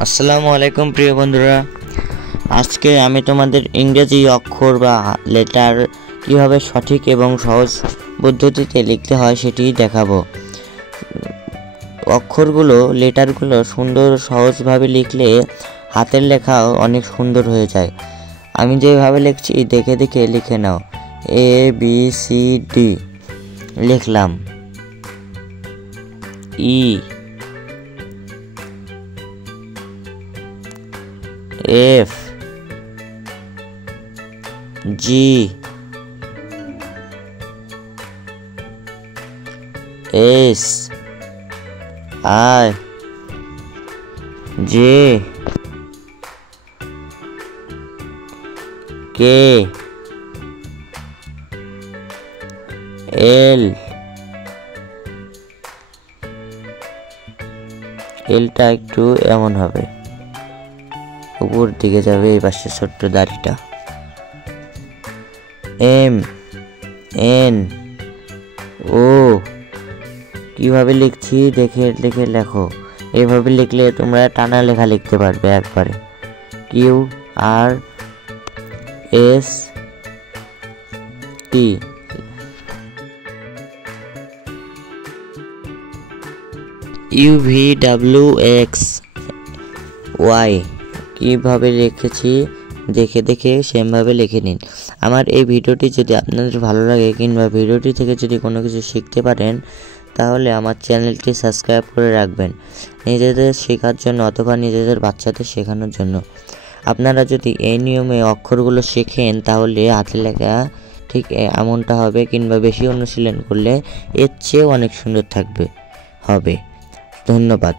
আসসালামু আলাইকুম প্রিয় বন্ধুরা, আজকে আমি তোমাদের ইংরেজি অক্ষর বা লেটার কিভাবে সঠিক এবং সহজ পদ্ধতিতে লিখতে হয় সেটি দেখাবো। অক্ষরগুলো লেটারগুলো সুন্দর সহজভাবে লিখলে হাতের লেখাও অনেক সুন্দর হয়ে যায়। আমি যেভাবে লিখছি দেখে দেখে লিখে নাও। ABCD লিখলাম, FGHIJKL এলটা একটু এমন হবে, উপর দিকে যাবে, এই পাশে ছোট্ট দাড়িটা। MNO কিভাবে লিখছি দেখে দেখে লেখো। এভাবে লিখলে তোমরা টানা লেখা লিখতে পারবে একবারে। QRST UVWXY কিভাবে লিখেছি দেখে দেখে সেমভাবে লিখে নিন। আমার এই ভিডিওটি যদি আপনাদের ভালো লাগে কিংবা ভিডিওটি থেকে যদি কোনো কিছু শিখতে পারেন তাহলে আমার চ্যানেলটি সাবস্ক্রাইব করে রাখবেন, নিজেদের শেখার জন্য অথবা নিজেদের বাচ্চাদের শেখানোর জন্য। আপনারা যদি এই নিয়মে অক্ষরগুলো শেখেন তাহলে হাতের লেখা ঠিক এমনটা হবে, কিংবা বেশি অনুশীলন করলে এর চেয়েও অনেক সুন্দর হবে। ধন্যবাদ।